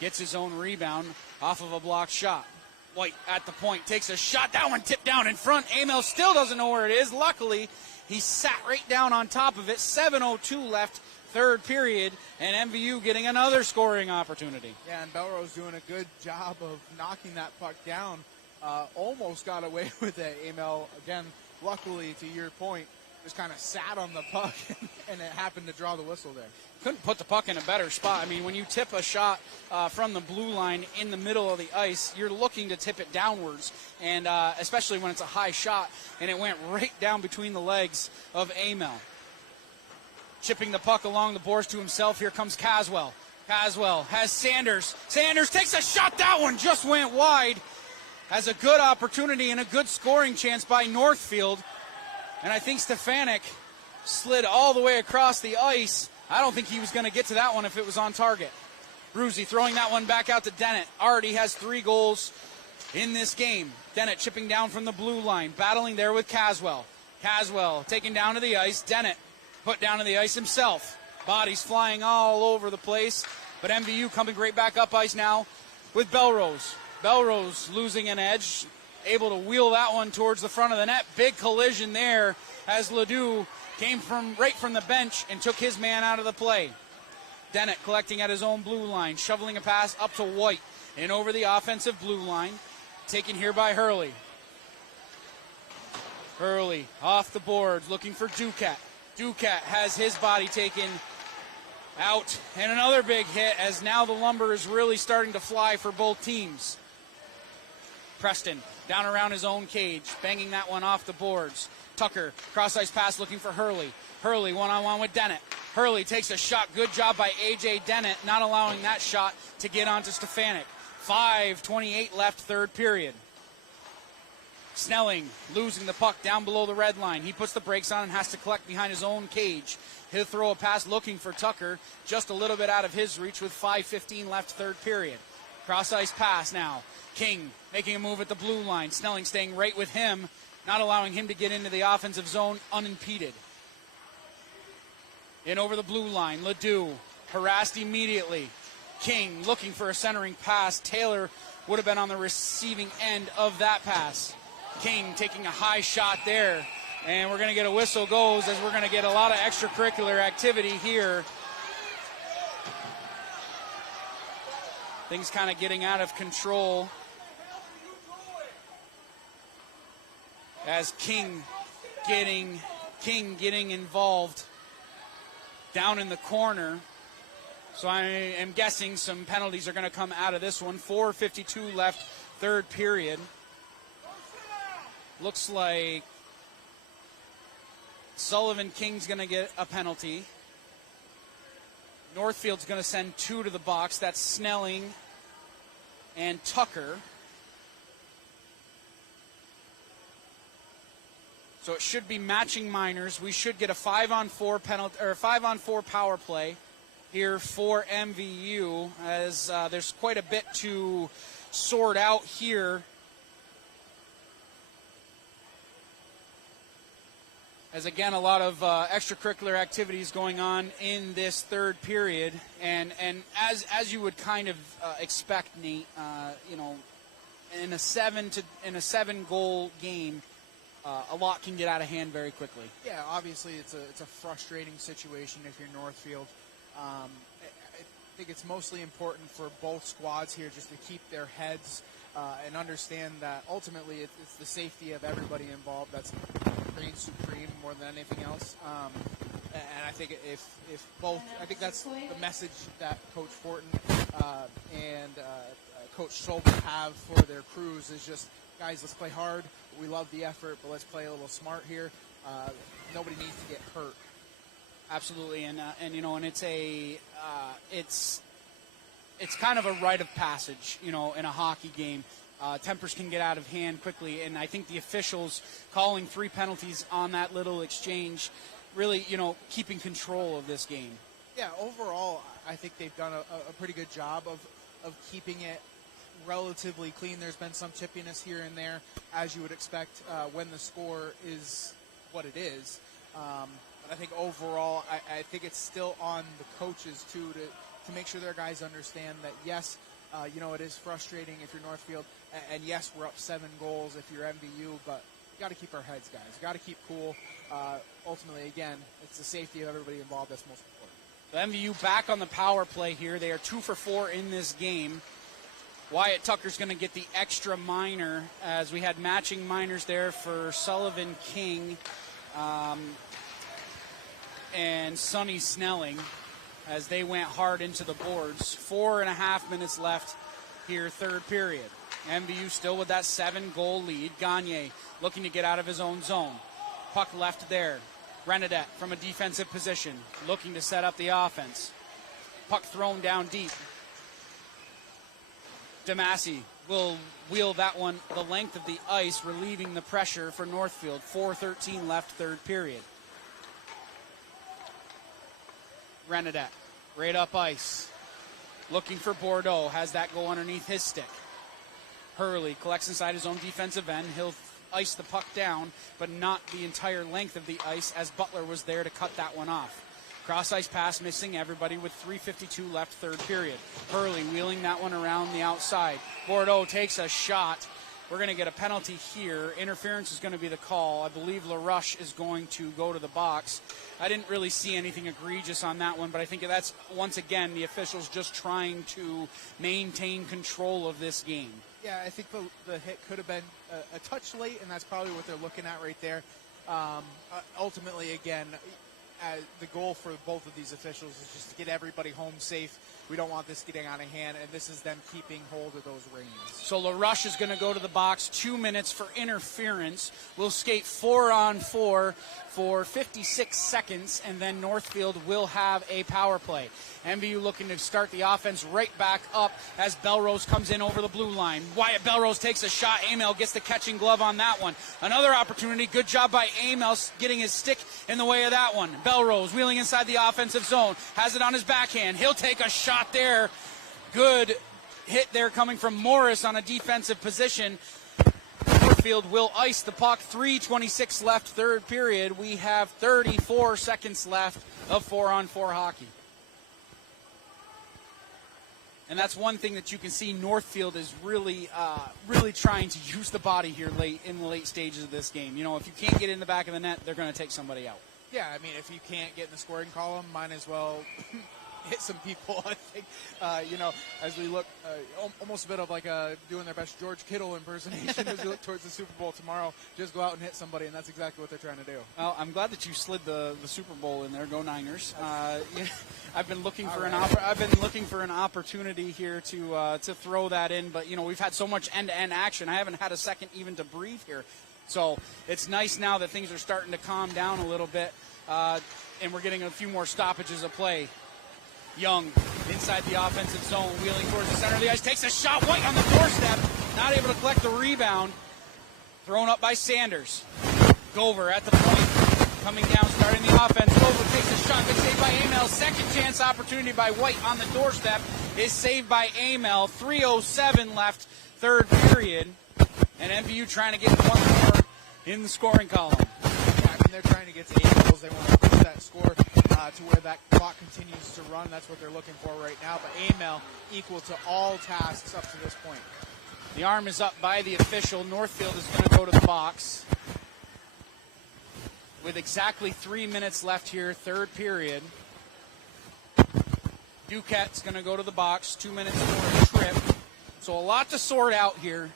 Gets his own rebound off of a blocked shot. White at the point takes a shot. That one tipped down in front. Amel still doesn't know where it is. Luckily, he sat right down on top of it. 7:02 left third period, and MVU getting another scoring opportunity. Yeah, and Belrose doing a good job of knocking that puck down. Almost got away with it. Amel, again, luckily, to your point, just kind of sat on the puck, and it happened to draw the whistle there. Couldn't put the puck in a better spot. I mean, when you tip a shot from the blue line in the middle of the ice, you're looking to tip it downwards, and especially when it's a high shot, and it went right down between the legs of Amel. Chipping the puck along the boards to himself. Here comes Caswell. Caswell has Sanders. Sanders takes a shot. That one just went wide. Has a good opportunity and a good scoring chance by Northfield. And I think Stefanik slid all the way across the ice. I don't think he was going to get to that one if it was on target. Ruzzi throwing that one back out to Dennett. Already has 3 goals in this game. Dennett chipping down from the blue line. Battling there with Caswell. Caswell taken down to the ice. Dennett put down to the ice himself. Bodies flying all over the place. But MVU coming right back up ice now with Belrose. Belrose losing an edge. Able to wheel that one towards the front of the net. Big collision there as Ledoux came right from the bench and took his man out of the play. Dennett collecting at his own blue line. Shoveling a pass up to White and over the offensive blue line. Taken here by Hurley. Hurley off the boards looking for Ducat. Ducat has his body taken out, and another big hit as now the lumber is really starting to fly for both teams. Preston down around his own cage, banging that one off the boards. Tucker, cross-ice pass looking for Hurley. Hurley one-on-one with Dennett. Hurley takes a shot. Good job by A.J. Dennett, not allowing that shot to get onto Stefanik. 5:28 left third period. Snelling losing the puck down below the red line. He puts the brakes on and has to collect behind his own cage. He'll throw a pass looking for Tucker, just a little bit out of his reach with 5:15 left third period. Cross-ice pass now. King making a move at the blue line. Snelling staying right with him, not allowing him to get into the offensive zone unimpeded. In over the blue line, Ledoux harassed immediately. King looking for a centering pass. Taylor would have been on the receiving end of that pass. King taking a high shot there. And we're going to get a whistle goes as we're going to get a lot of extracurricular activity here. Things kind of getting out of control as King getting involved down in the corner. So I am guessing some penalties are going to come out of this one. 4:52 left third period. Looks like Sullivan King's going to get a penalty. Northfield's going to send 2 to the box. That's Snelling and Tucker. So it should be matching minors. We should get a 5-on-4 penalty or a 5-on-4 power play here for MVU, as there's quite a bit to sort out here. As again, a lot of extracurricular activities going on in this third period, and as you would kind of expect, Nate, in a 7-goal game, a lot can get out of hand very quickly. Yeah, obviously it's a frustrating situation if you're Northfield. I think it's mostly important for both squads here just to keep their heads and understand that ultimately it's the safety of everybody involved that's reigns supreme more than anything else. And I think I think that's the message that Coach Fortin and Coach Sobel have for their crews is just, guys, let's play hard. We love the effort, but let's play a little smart here. Nobody needs to get hurt. Absolutely, and it's kind of a rite of passage, in a hockey game. Tempers can get out of hand quickly, and I think the officials calling 3 penalties on that little exchange really, keeping control of this game. Yeah, overall, I think they've done a pretty good job of keeping it relatively clean. There's been some chippiness here and there, as you would expect when the score is what it is. But I think overall, I think it's still on the coaches, too, to make sure their guys understand that, yes, it is frustrating if you're Northfield, and yes, we're up 7 goals if you're MVU, but got to keep our heads, guys. Got to keep cool. Ultimately, again, it's the safety of everybody involved that's most important. The MVU back on the power play here. They are 2 for 4 in this game. Wyatt Tucker's going to get the extra minor, as we had matching minors there for Sullivan King and Sonny Snelling as they went hard into the boards. 4.5 minutes left here, third period. MVU still with that 7-goal lead. Gagne looking to get out of his own zone. Puck left there. Renadette from a defensive position looking to set up the offense. Puck thrown down deep. Damasi will wheel that one the length of the ice, relieving the pressure for Northfield. 4:13 left, third period. Renadette, right up ice. Looking for Bordeaux, has that go underneath his stick. Hurley collects inside his own defensive end. He'll ice the puck down, but not the entire length of the ice, as Butler was there to cut that one off. Cross-ice pass missing everybody with 3:52 left, third period. Hurley wheeling that one around the outside. Bordeaux takes a shot. We're going to get a penalty here. Interference is going to be the call. I believe LaRush is going to go to the box. I didn't really see anything egregious on that one, but I think that's, once again, the officials just trying to maintain control of this game. Yeah, I think the hit could have been a touch late, and that's probably what they're looking at right there. Ultimately, again, the goal for both of these officials is just to get everybody home safe. We don't want this getting out of hand, and this is them keeping hold of those reins. So LaRush is going to go to the box. 2 minutes for interference. We'll skate 4-on-4 for 56 seconds, and then Northfield will have a power play. MVU looking to start the offense right back up as Belrose comes in over the blue line. Wyatt Belrose takes a shot. Amel gets the catching glove on that one. Another opportunity. Good job by Amel getting his stick in the way of that one. Belrose wheeling inside the offensive zone. Has it on his backhand. He'll take a shot there. Good hit there coming from Morris on a defensive position. Northfield will ice the puck. 3:26 left, third period. We have 34 seconds left of 4-on-4 hockey. And that's one thing that you can see Northfield is really trying to use the body here in the late stages of this game. If you can't get in the back of the net, they're going to take somebody out. Yeah, I mean, if you can't get in the scoring column, might as well hit some people, I think. As we look, almost a bit of like doing their best George Kittle impersonation as we look towards the Super Bowl tomorrow. Just go out and hit somebody, and that's exactly what they're trying to do. Well, I'm glad that you slid the Super Bowl in there. Go Niners! I've been looking for an opportunity here to throw that in, but we've had so much end-to-end action. I haven't had a second even to breathe here. So it's nice now that things are starting to calm down a little bit, and we're getting a few more stoppages of play. Young inside the offensive zone, wheeling towards the center of the ice, takes a shot. White on the doorstep, not able to collect the rebound. Thrown up by Sanders. Gover at the point, coming down, starting the offense. Gover takes a shot, good save by Amel. Second chance opportunity by White on the doorstep is saved by Amel. 3:07 left, third period. And MVU trying to get one more in the scoring column. Yeah, I mean, they're trying to get to 8 goals. They want to push that score to where that clock continues to run. That's what they're looking for right now. But Amel equal to all tasks up to this point. The arm is up by the official. Northfield is going to go to the box. With exactly 3 minutes left here, third period. Duquette's going to go to the box. 2 minutes for a trip. So a lot to sort out here.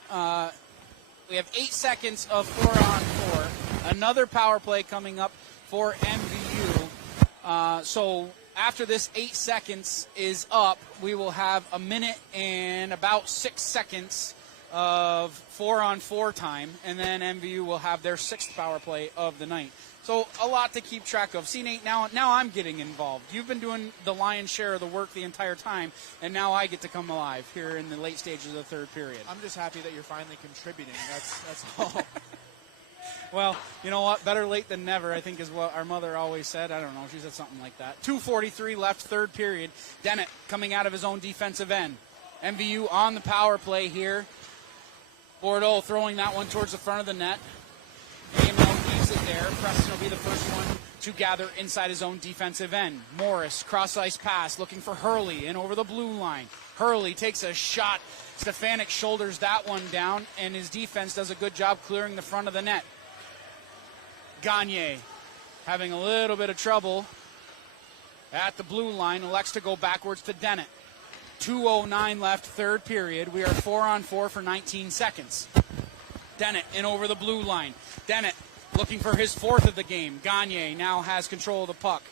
We have 8 seconds of 4-on-4. Another power play coming up for MVU. So after this 8 seconds is up, we will have a minute and about 6 seconds of 4-on-4 time, and then MVU will have their 6th power play of the night. So a lot to keep track of. See, Nate, now I'm getting involved. You've been doing the lion's share of the work the entire time, and now I get to come alive here in the late stages of the third period. I'm just happy that you're finally contributing. That's all. Well, you know what? Better late than never, I think, is what our mother always said. I don't know. She said something like that. 2:43 left, third period. Dennett coming out of his own defensive end. MVU on the power play here. Bordeaux throwing that one towards the front of the net. AML leaves it there. Preston will be the first one to gather inside his own defensive end. Morris, cross-ice pass, looking for Hurley in over the blue line. Hurley takes a shot. Stefanik shoulders that one down, and his defense does a good job clearing the front of the net. Gagne having a little bit of trouble at the blue line. Elects to go backwards to Dennett. 2:09 left, third period. We are 4-on-4 for 19 seconds. Dennett in over the blue line. Dennett looking for his 4th of the game. Gagne now has control of the puck.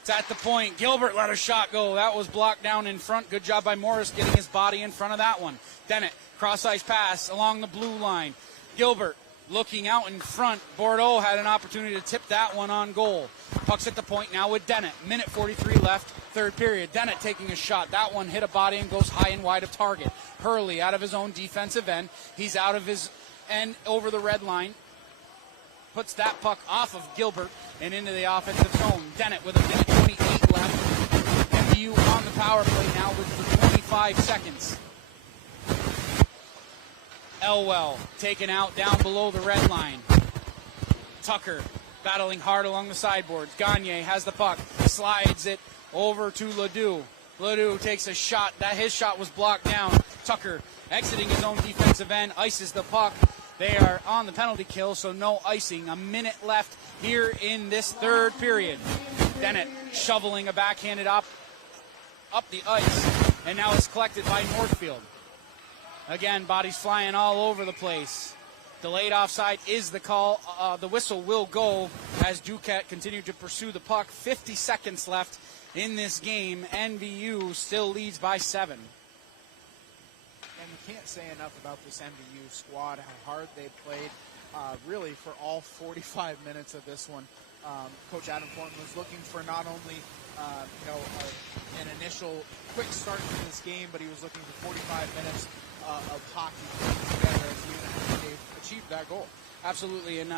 It's at the point. Gilbert let a shot go. That was blocked down in front. Good job by Morris getting his body in front of that one. Dennett, cross-ice pass along the blue line. Gilbert looking out in front. Bordeaux had an opportunity to tip that one on goal. Puck's at the point now with Dennett. Minute 43 left, third period. Dennett taking a shot. That one hit a body and goes high and wide of target. Hurley out of his own defensive end. He's out of his end over the red line. Puts that puck off of Gilbert and into the offensive zone. Dennett with a minute 28 left. MVU on the power play now with the 25 seconds. Elwell taken out down below the red line. Tucker battling hard along the sideboards. Gagne has the puck, slides it over to Ledoux. Ledoux takes a shot. His shot was blocked down. Tucker exiting his own defensive end, ices the puck. They are on the penalty kill, so no icing. A minute left here in this third period. Dennett shoveling a backhanded up the ice, and now it's collected by Northfield. Again, bodies flying all over the place. Delayed offside is the call. The whistle will go as Duquette continued to pursue the puck. 50 seconds left in this game. NVU still leads by 7. And we can't say enough about this MVU squad, how hard they played, really for all 45 minutes of this one. Coach Adam Thornton was looking for not only an initial quick start to this game, but he was looking for 45 minutes of hockey together as a unit, and they've achieved that goal. Absolutely, and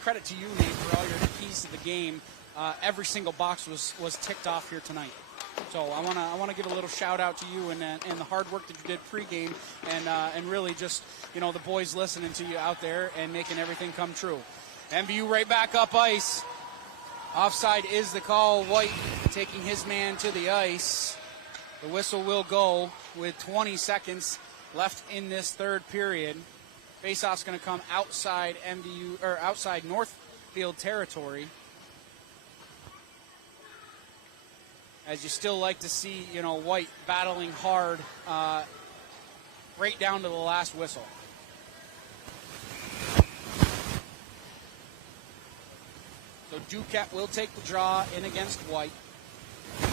credit to you, Nate, for all your keys to the game. Every single box was ticked off here tonight. So I want to give a little shout out to you and the hard work that you did pregame, and really just the boys listening to you out there and making everything come true. MVU right back up ice. Offside is the call. White taking his man to the ice. The whistle will go with 20 seconds left in this third period. Faceoff's going to come outside outside Northfield territory. As you still like to see, White battling hard right down to the last whistle. So Duquette will take the draw in against White.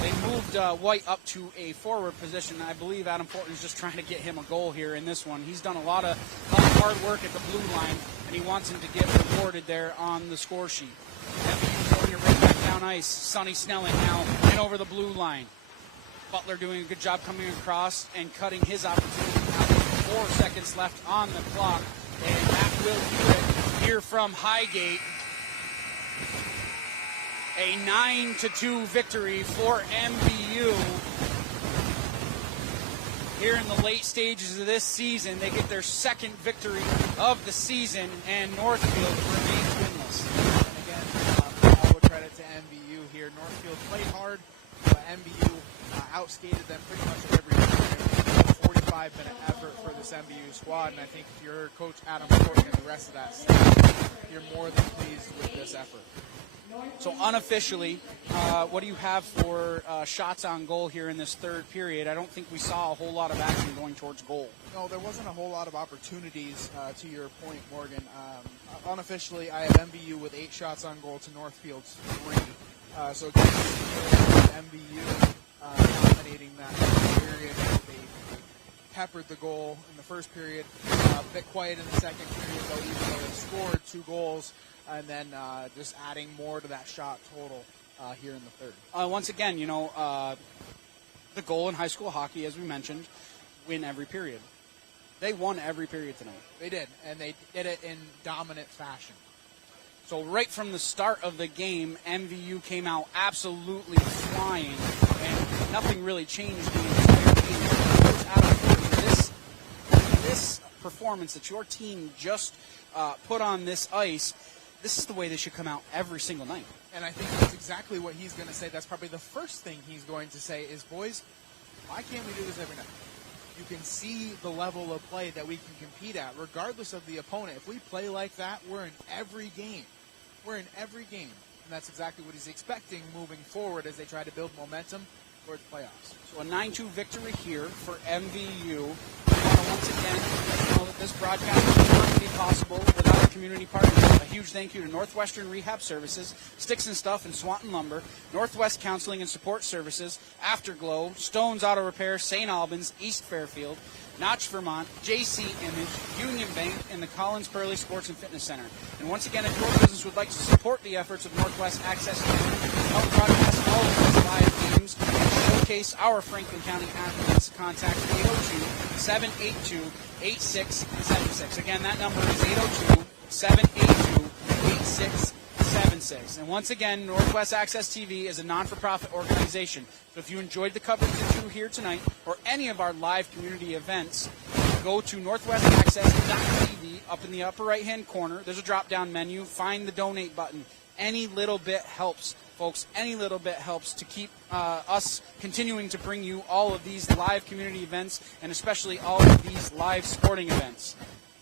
They moved White up to a forward position. I believe Adam Thornton is just trying to get him a goal here in this one. He's done a lot of hard work at the blue line, and he wants him to get rewarded there on the score sheet. Throwing it right back down ice. Sonny Snelling now in over the blue line. Butler doing a good job coming across and cutting his opportunity. Now 4 seconds left on the clock, and that will do it here from Highgate. A 9-2 victory for MVU. Here in the late stages of this season, they get their second victory of the season, and Northfield remains winless. Again, all the credit to MVU here. Northfield played hard, but MVU outskated them pretty much every time. 45 5-minute effort for this MVU squad, and I think if you're Coach Adam Court and the rest of that staff, you're more than pleased with this effort. So unofficially, what do you have for shots on goal here in this third period? I don't think we saw a whole lot of action going towards goal. No, there wasn't a whole lot of opportunities, to your point, Morgan. Unofficially, I have MVU with 8 shots on goal to Northfield's 3. So again, MVU dominating that period. They peppered the goal in the first period, a bit quiet in the second period, though, even though they scored 2 goals, and then just adding more to that shot total here in the third. Once again, the goal in high school hockey, as we mentioned, win every period. They won every period tonight. They did, and they did it in dominant fashion. So right from the start of the game, MVU came out absolutely flying, and nothing really changed the entire game. This performance that your team just put on this ice, this is the way they should come out every single night. And I think that's exactly what he's going to say. That's probably the first thing he's going to say is, boys, why can't we do this every night? You can see the level of play that we can compete at, regardless of the opponent. If we play like that, we're in every game. We're in every game. And that's exactly what he's expecting moving forward as they try to build momentum towards playoffs. So a 9-2 victory here for MVU. I want to once again let you know that this broadcast would not be possible without our community partners. A huge thank you to Northwestern Rehab Services, Sticks and Stuff and Swanton Lumber, Northwest Counseling and Support Services, Afterglow, Stone's Auto Repair, St. Albans, East Fairfield, Notch, Vermont, JC Image, Union Bank, and the Collins Pearly Sports and Fitness Center. And once again, if your business would like to support the efforts of Northwest Access to help broadcast all of these live games and showcase our Franklin County athletes, contact 802-782-8676. Again, that number is 802-782-8676. And once again, Northwest Access TV is a non-for-profit organization. So if you enjoyed the coverage that you hear tonight or any of our live community events, go to northwestaccess.tv. Up in the upper right-hand corner, there's a drop-down menu. Find the donate button. Any little bit helps, folks. Any little bit helps to keep us continuing to bring you all of these live community events and especially all of these live sporting events.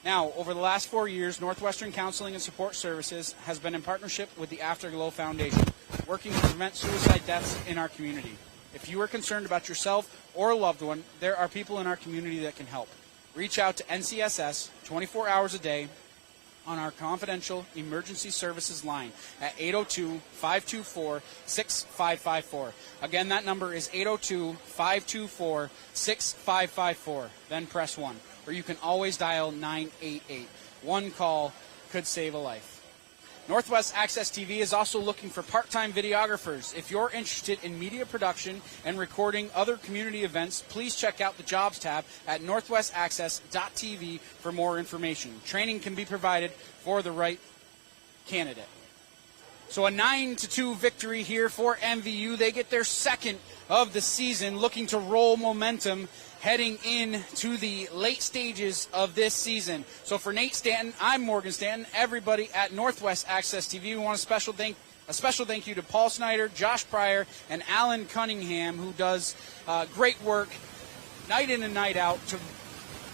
Now, over the last 4 years, Northwestern Counseling and Support Services has been in partnership with the Afterglow Foundation, working to prevent suicide deaths in our community. If you are concerned about yourself or a loved one, there are people in our community that can help. Reach out to NCSS 24 hours a day on our confidential emergency services line at 802-524-6554. Again, that number is 802-524-6554. Then press 1. Or you can always dial 988. One call could save a life. Northwest Access TV is also looking for part-time videographers. If you're interested in media production and recording other community events, please check out the Jobs tab at northwestaccess.tv for more information. Training can be provided for the right candidate. So a 9-2 victory here for MVU. They get their second of the season, looking to roll momentum heading into the late stages of this season. So for Nate Stanton, I'm Morgan Stanton. Everybody at Northwest Access TV, we want a special thank you to Paul Snyder, Josh Pryor, and Alan Cunningham, who does great work night in and night out to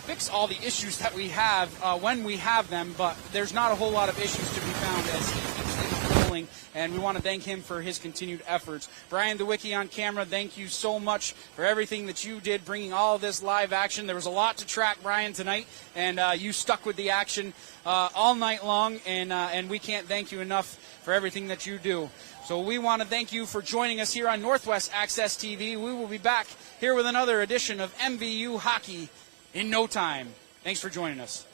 fix all the issues that we have when we have them, but there's not a whole lot of issues to be found as he keeps things rolling, and we want to thank him for his continued efforts. Brian the Wiki on camera, thank you so much for everything that you did, bringing all of this live action. There was a lot to track, Brian, tonight, and you stuck with the action all night long, and we can't thank you enough for everything that you do. So we want to thank you for joining us here on Northwest Access TV. We will be back here with another edition of MVU Hockey in no time. Thanks for joining us.